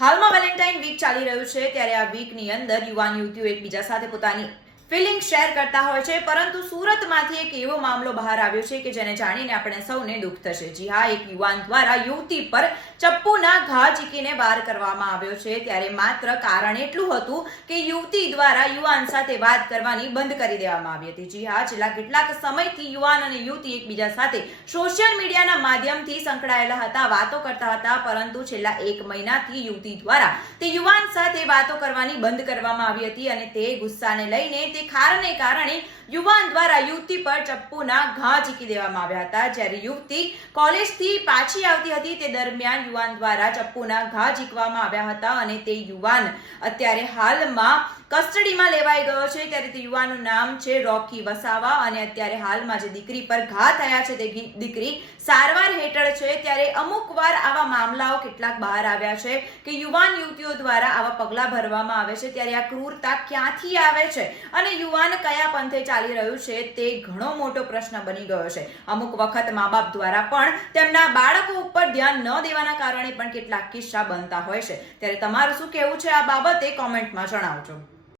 હાલમાં Valentine week ચાલી રહ્યું છે ત્યારે આ વીકની અંદર યુવાન યુવતીઓ એકબીજા સાથે પોતાની ફિલિંગ શેર કરતા હોય છે. પરંતુ સુરતમાંથી એક એવો મામલો બહાર આવ્યો છે કે જેને જાણીને આપણે સૌને દુઃખ થશે. જી હા, એક યુવાન દ્વારા યુવતી પર ચપ્પુના ઘા ચીકીને બહાર કરવામાં આવ્યો છે. ત્યારે માત્ર કારણ એટલું હતું કે યુવતી દ્વારા યુવાન સાથે વાત કરવાની બંધ કરી દેવામાં આવી હતી. જી હા, છેલ્લા કેટલાક સમયથી યુવાન અને યુવતી એકબીજા સાથે સોશિયલ મીડિયાના માધ્યમથી સંકળાયેલા હતા, વાતો કરતા હતા, પરંતુ છેલ્લા એક મહિનાથી યુવતી દ્વારા તે યુવાન સાથે વાતો કરવાની બંધ કરવામાં આવી હતી અને તે ગુસ્સાને લઈને તે ખારને કારણે યુવાન દ્વારા યુવતી પર ચપ્પુના ઘા ચીકી દેવામાં આવ્યા હતા. જ્યારે યુવતી કોલેજથી પાછી આવતી હતી, તે દરમિયાન યુવાન દ્વારા ચપ્પુના ઘા ઝીકવામાં આવ્યા હતા અને તે યુવાન અત્યારે હાલમાં કસ્ટડીમાં લેવાઈ ગયો છે. ત્યારે તે યુવાનનું નામ છે રોકી વસાવા અને અત્યારે હાલમાં જે દીકરી પર ઘા થયા છે તે દીકરી સારવાર હેઠળ છે. ત્યારે અમુક વાર આવા મામલાઓ કેટલાક બહાર આવ્યા છે કે યુવાન યુવતીઓ દ્વારા આવા પગલાં ભરવામાં આવે છે. ત્યારે આ ક્રૂરતા ક્યાંથી આવે છે અને યુવાન કયા પંથે ચાલી રહ્યું છે તે ઘણો મોટો પ્રશ્ન બની ગયો છે. અમુક વખત મા બાપ દ્વારા પણ તેમના બાળકો ઉપર ધ્યાન ન દેવાના કારણે પણ કેટલાક કિસ્સા બનતા હોય છે. ત્યારે તમારું શું કહેવું છે આ બાબતે કોમેન્ટમાં જણાવજો.